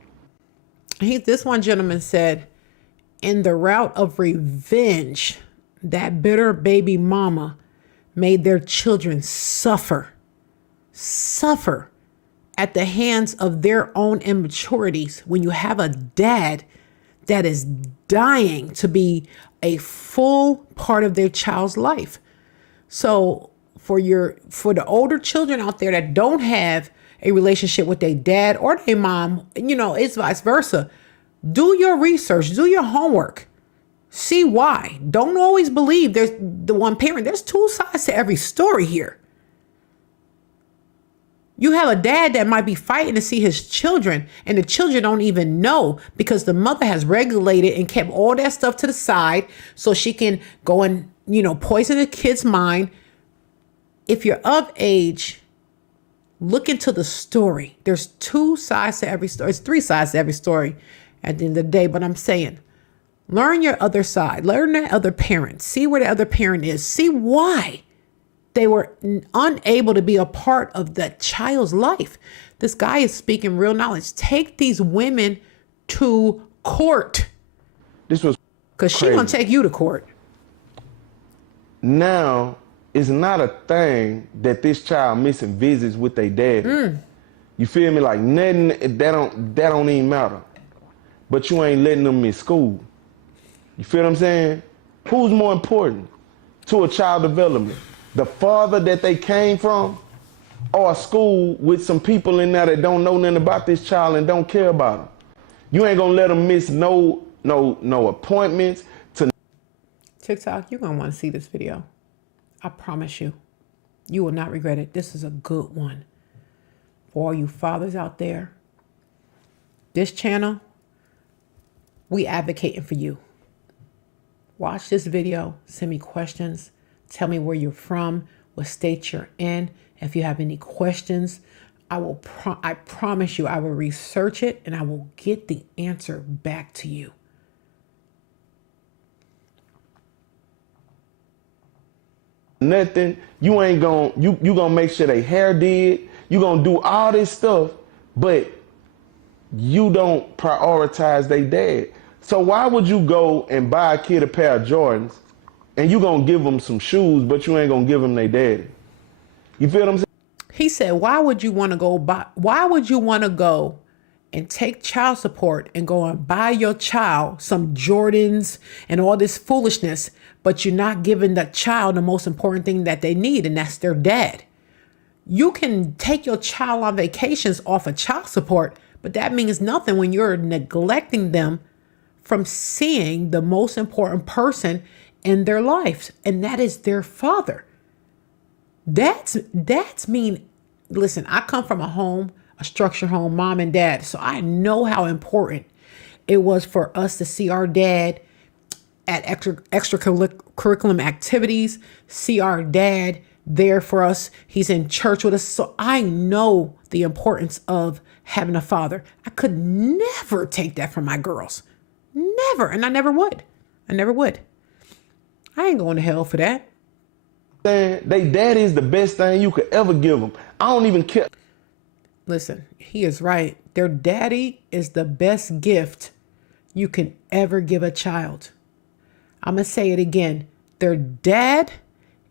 This one gentleman said, in the route of revenge, that bitter baby mama made their children suffer at the hands of their own immaturities. When you have a dad that is dying to be a full part of their child's life. So for the older children out there that don't have a relationship with their dad or their mom, it's vice versa. Do your research, do your homework, see why. Don't always believe there's the one parent. There's two sides to every story here. You have a dad that might be fighting to see his children and the children don't even know because the mother has regulated and kept all that stuff to the side so she can go and, poison the kid's mind. If you're of age, look into the story. There's two sides to every story. It's three sides to every story at the end of the day. But I'm saying, learn your other side. Learn that other parent. See where the other parent is. See why they were unable to be a part of that child's life. This guy is speaking real knowledge. Take these women to court. This was because she's going to take you to court. Now, it's not a thing that this child missing visits with their dad. You feel me? Like nothing that don't even matter. But you ain't letting them in school. You feel what I'm saying? Who's more important to a child development? The father that they came from, or a school with some people in there that don't know nothing about this child and don't care about him? You ain't gonna let them miss no appointments to TikTok. You're gonna want to see this video. I promise you. You will not regret it. This is a good one. For all you fathers out there, this channel, we advocating for you. Watch this video. Send me questions. Tell me where you're from, what state you're in. If you have any questions, I promise you, I will research it and I will get the answer back to you. Nothing. You ain't gonna you gonna make sure they hair did. You gonna do all this stuff, but you don't prioritize their dad. So why would you go and buy a kid a pair of Jordans and you gonna give them some shoes, but you ain't gonna give them their daddy? You feel what I'm saying? He said, why would you want to go and take child support and go and buy your child some Jordans and all this foolishness, but you're not giving the child the most important thing that they need, and that's their dad? You can take your child on vacations off of child support, but that means nothing when you're neglecting them from seeing the most important person in their lives, and that is their father. That's mean. Listen, I come from a structured home, mom and dad, so I know how important it was for us to see our dad at extracurriculum activities, see our dad there for us. He's in church with us, so I know the importance of having a father. I could never take that from my girls. Never, and I never would. I ain't going to hell for that. They daddy is the best thing you could ever give them. I don't even care. Listen, he is right. Their daddy is the best gift you can ever give a child. I'm going to say it again. Their dad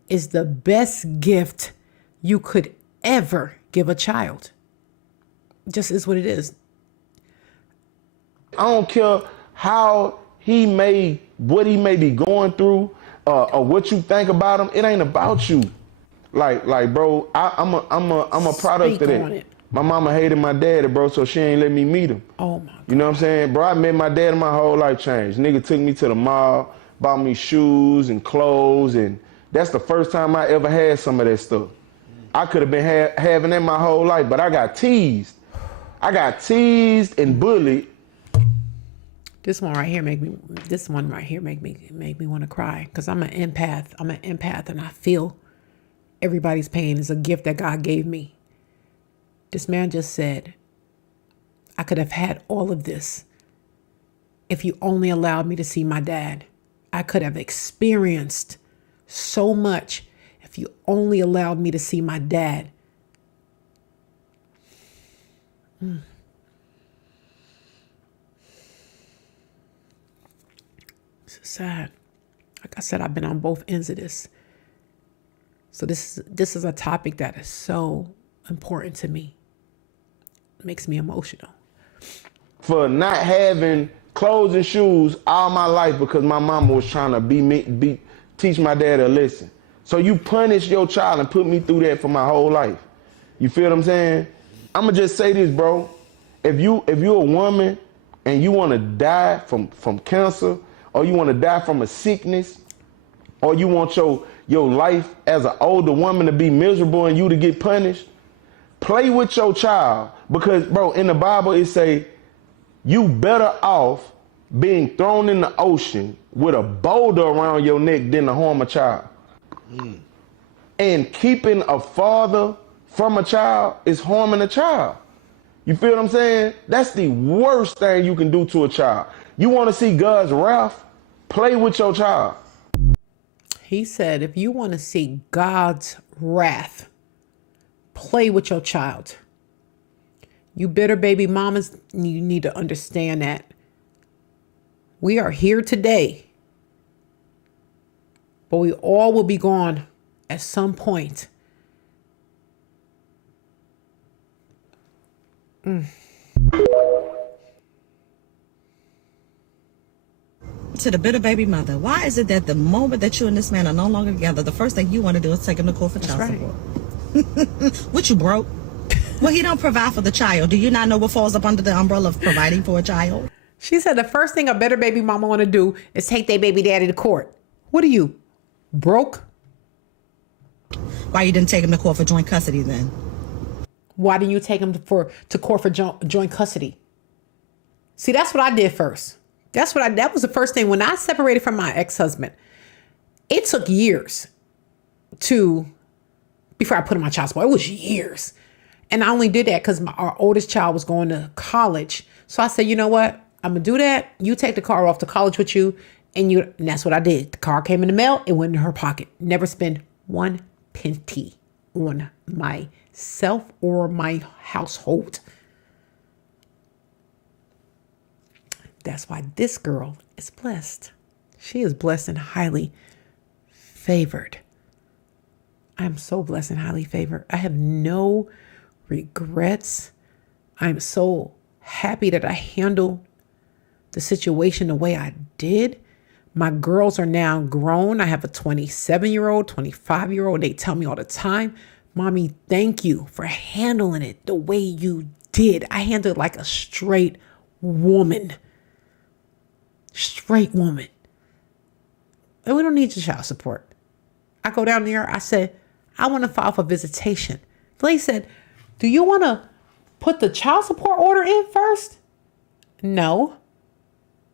is the best gift you could ever give a child. Just is what it is. I don't care what he may be going through, or what you think about him. It ain't about you. Like, bro, I'm a product of that. My mama hated my daddy, bro, so she ain't let me meet him. Oh my God. You know what I'm saying? Bro, I met my dad and my whole life changed. Nigga took me to the mall, bought me shoes and clothes, and that's the first time I ever had some of that stuff. I could have been having that my whole life, but I got teased. I got teased and bullied. This one right here make me want to cry because I'm an empath. I'm an empath and I feel everybody's pain is a gift that God gave me. This man just said, I could have had all of this if you only allowed me to see my dad. I could have experienced so much if you only allowed me to see my dad. It's sad. Like I said, I've been on both ends of this. So this is a topic that is so important to me. It makes me emotional. For not having clothes and shoes all my life because my mama was trying to teach my dad a lesson. So you punish your child and put me through that for my whole life. You feel what I'm saying? I'ma just say this, bro. If you're a woman and you want to die from cancer, or you want to die from a sickness, or you want your life as an older woman to be miserable and you to get punished, play with your child. Because, bro, in the Bible it say, you better off being thrown in the ocean with a boulder around your neck than to harm a child. And keeping a father from a child is harming a child. You feel what I'm saying? That's the worst thing you can do to a child. You want to see God's wrath? Play with your child. He said, if you want to see God's wrath, play with your child. You bitter baby mamas, you need to understand that. We are here today, but we all will be gone at some point. To the bitter baby mother, why is it that the moment that you and this man are no longer together, the first thing you want to do is take him to court for child support? What, you broke? Well, he don't provide for the child. Do you not know what falls up under the umbrella of providing for a child? She said the first thing a bitter baby mama want to do is take their baby daddy to court. What are you, broke? Why you didn't take him to court for joint custody then? Why didn't you take him to court for joint custody? See, that's what I did first. That was the first thing. When I separated from my ex-husband, it took years before I put him on child support. It was years. And I only did that because our oldest child was going to college. So I said, you know what? I'm going to do that. You take the car off to college with you. And that's what I did. The car came in the mail. It went in her pocket. Never spend one penny on myself or my household. That's why this girl is blessed. She is blessed and highly favored. I am so blessed and highly favored. I have no regrets. I'm so happy that I handled the situation the way I did. My girls are now grown. I have a 27-year-old, 25-year-old. They tell me all the time, Mommy, thank you for handling it the way you did. I handled it like a straight woman. Straight woman. And we don't need your child support. I go down there. I said, I want to file for visitation. The lady said, do you want to put the child support order in first? No.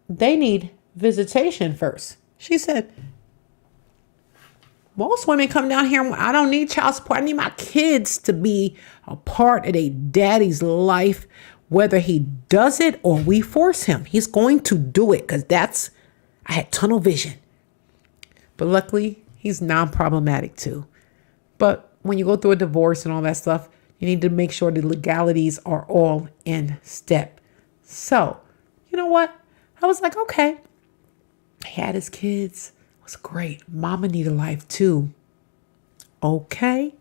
They need visitation first. She said, most women come down here and I don't need child support. I need my kids to be a part of a daddy's life, whether he does it or we force him. He's going to do it because I had tunnel vision. But luckily, he's non-problematic too. But when you go through a divorce and all that stuff, you need to make sure the legalities are all in step. So, you know what? I was like, okay. He had his kids. It was great. Mama needed life too. Okay.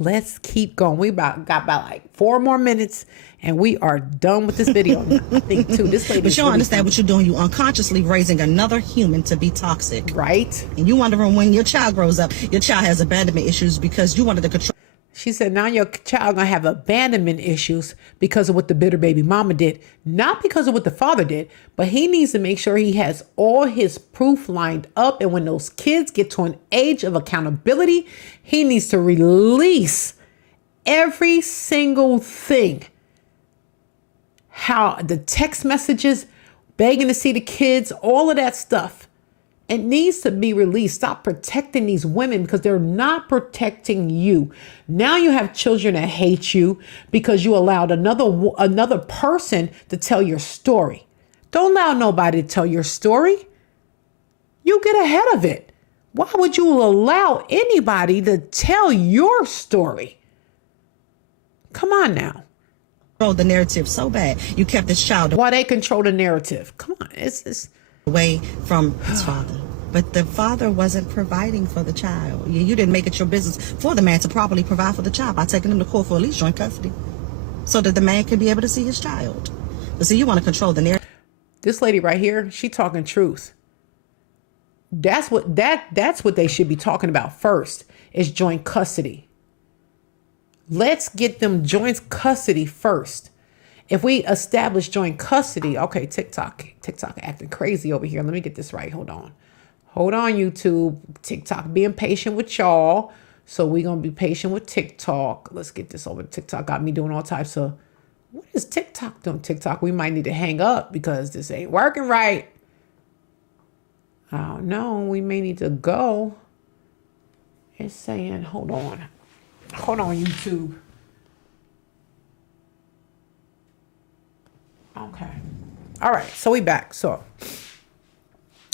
Let's keep going. We got about like 4 more minutes and we are done with this video. I think too. This lady. But you don't understand what you're doing. You unconsciously raising another human to be toxic. Right. And you wondering when your child grows up, your child has abandonment issues because you wanted to control. She said, now your child gonna have abandonment issues because of what the bitter baby mama did. Not because of what the father did, but he needs to make sure he has all his proof lined up. And when those kids get to an age of accountability, he needs to release every single thing. How the text messages, begging to see the kids, all of that stuff. It needs to be released. Stop protecting these women because they're not protecting you. Now you have children that hate you because you allowed another person to tell your story. Don't allow nobody to tell your story. You get ahead of it. Why would you allow anybody to tell your story? Come on now. Control the narrative so bad. You kept this child. Why they control the narrative? Come on, it's away from its father. But the father wasn't providing for the child. You didn't make it your business for the man to properly provide for the child by taking him to court for at least joint custody so that the man can be able to see his child. But see, you want to control the narrative. This lady right here, she talking truth. That's what they should be talking about first is joint custody. Let's get them joint custody first. If we establish joint custody, okay, TikTok acting crazy over here. Let me get this right. Hold on, YouTube. TikTok being patient with y'all. So we're going to be patient with TikTok. Let's get this over to TikTok. Got me doing all types of, what is TikTok doing? TikTok, we might need to hang up because this ain't working right. I don't know. We may need to go. It's saying, hold on, YouTube. Okay. All right. So we back. So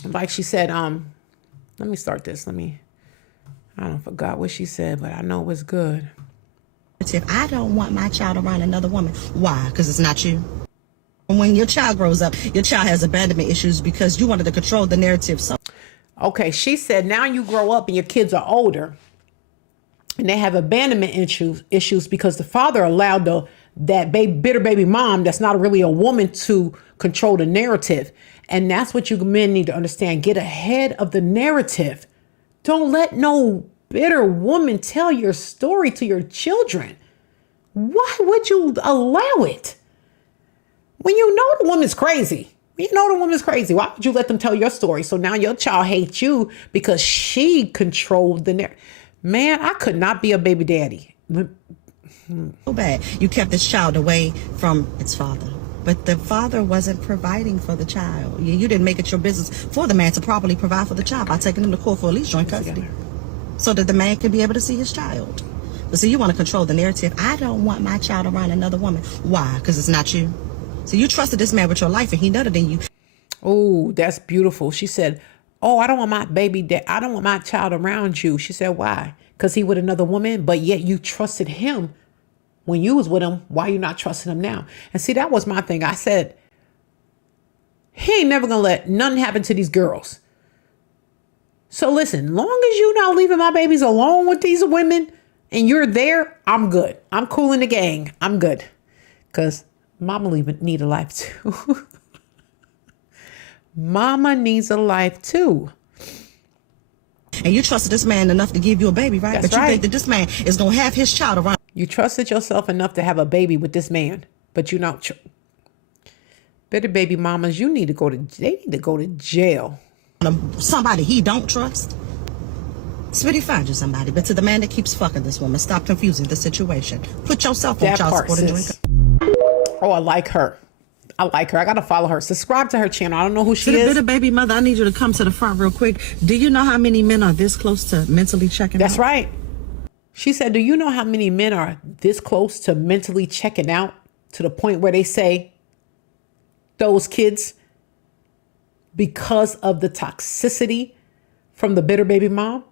like she said, let me start this. I don't forgot what she said, but I know it was good. If I don't want my child around another woman, why? Because it's not you. When your child grows up, your child has abandonment issues because you wanted to control the narrative. So, okay. She said, now you grow up and your kids are older and they have abandonment issues because the father allowed that bitter baby mom that's not really a woman to control the narrative. And that's what you men need to understand. Get ahead of the narrative. Don't let no bitter woman tell your story to your children. Why would you allow it? When you know the woman's crazy. Why would you let them tell your story? So now your child hates you because she controlled the narrative. Man, I could not be a baby daddy. So bad. You kept this child away from its father. But the father wasn't providing for the child. You didn't make it your business for the man to properly provide for the child by taking him to court for at least joint custody so that the man can be able to see his child. But see, you want to control the narrative. I don't want my child around another woman. Why? Because it's not you. So you trusted this man with your life and he nutted in you. Oh, that's beautiful. She said, oh, I don't want my child around you. She said, why? Because he with another woman, but yet you trusted him when you was with him. Why you not trusting him now? And see, that was my thing. I said, he ain't never gonna let nothing happen to these girls. So listen, long as you not leaving my babies alone with these women and you're there, I'm good. I'm cool in the gang. I'm good. Because mama need a life too. Mama needs a life too. And you trusted this man enough to give you a baby, right? That's but you right. think that this man is going to have his child around. You trusted yourself enough to have a baby with this man, but you not. Bitter baby mamas, they need to go to jail. Somebody he don't trust. Smitty, find you somebody. But to the man that keeps fucking this woman, stop confusing the situation. Put yourself on child support and drink. Oh, I like her. I got to follow her. Subscribe to her channel. I don't know who she is. To the bitter baby mother, I need you to come to the front real quick. Do you know how many men are this close to mentally checking out? That's right. She said, do you know how many men are this close to mentally checking out to the point where they say those kids, because of the toxicity from the bitter baby mom?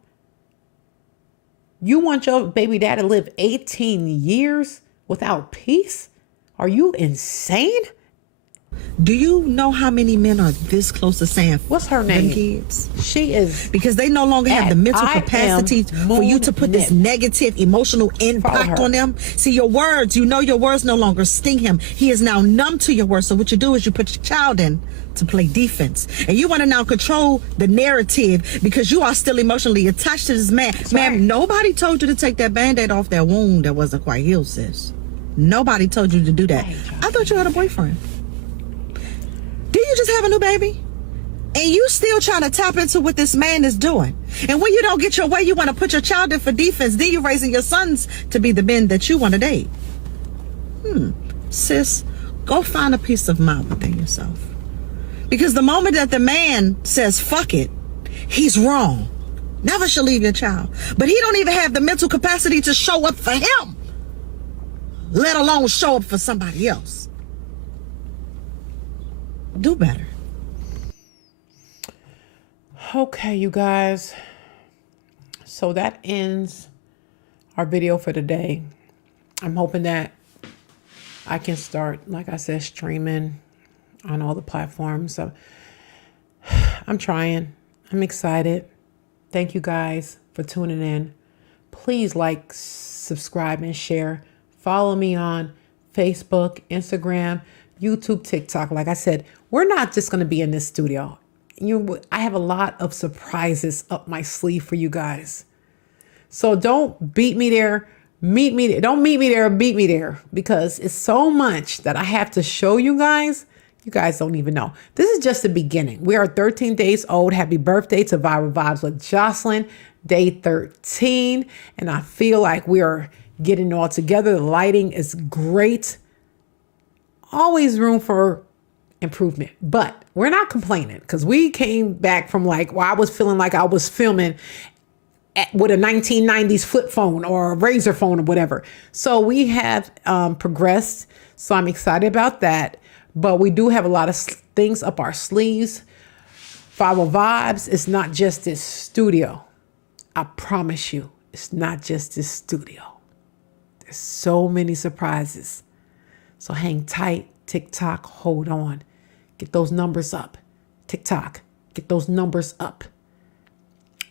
You want your baby dad to live 18 years without peace? Are you insane? Do you know how many men are this close to saying What's her them name? kids? She is. Because they no longer have the mental I capacity am for you to put this moon negative emotional impact her. on them. See, your words, you know your words no longer sting him. He is now numb to your words. So what you do is you put your child in to play defense. And you want to now control the narrative because you are still emotionally attached to this man. Ma'am, nobody told you to take that Band-Aid off that wound that wasn't quite healed, sis. Nobody told you to do that. I thought you had a boyfriend. Did you just have a new baby? And you still trying to tap into what this man is doing. And when you don't get your way, you want to put your child in for defense. Then you're raising your sons to be the men that you want to date. Sis, go find a peace of mind within yourself. Because the moment that the man says, fuck it, he's wrong. Never shall leave your child. But he don't even have the mental capacity to show up for him, let alone show up for somebody else. Do better. Okay, you guys. So that ends our video for today. I'm hoping that I can start, like I said, streaming on all the platforms. So I'm trying. I'm excited. Thank you guys for tuning in. Please like, subscribe, and share. Follow me on Facebook, Instagram, YouTube, TikTok. Like I said, we're not just going to be in this studio. I have a lot of surprises up my sleeve for you guys. So don't beat me there. Meet me there. Don't meet me there. Beat me there, because it's so much that I have to show you guys. You guys don't even know. This is just the beginning. We are 13 days old. Happy birthday to Viral Vibes with Jocelyn. Day 13. And I feel like we are getting it all together. The lighting is great. Always room for improvement. But we're not complaining, because we came back from I was feeling like I was filming with a 1990s flip phone or a razor phone or whatever. So we have progressed. So I'm excited about that. But we do have a lot of things up our sleeves. Viral Vibes is not just this studio. I promise you, it's not just this studio. There's so many surprises. So hang tight. TikTok, hold on. Get those numbers up. TikTok, get those numbers up.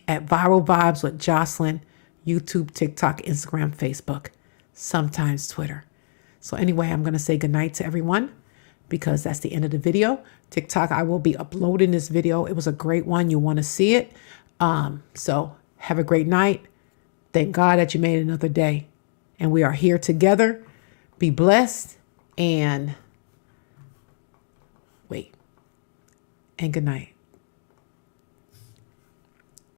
At Viral Vibes with Jocelyn, YouTube, TikTok, Instagram, Facebook, sometimes Twitter. So anyway, I'm going to say goodnight to everyone, because that's the end of the video. TikTok, I will be uploading this video. It was a great one. You want to see it. So have a great night. Thank God that you made another day. And we are here together. Be blessed and good night.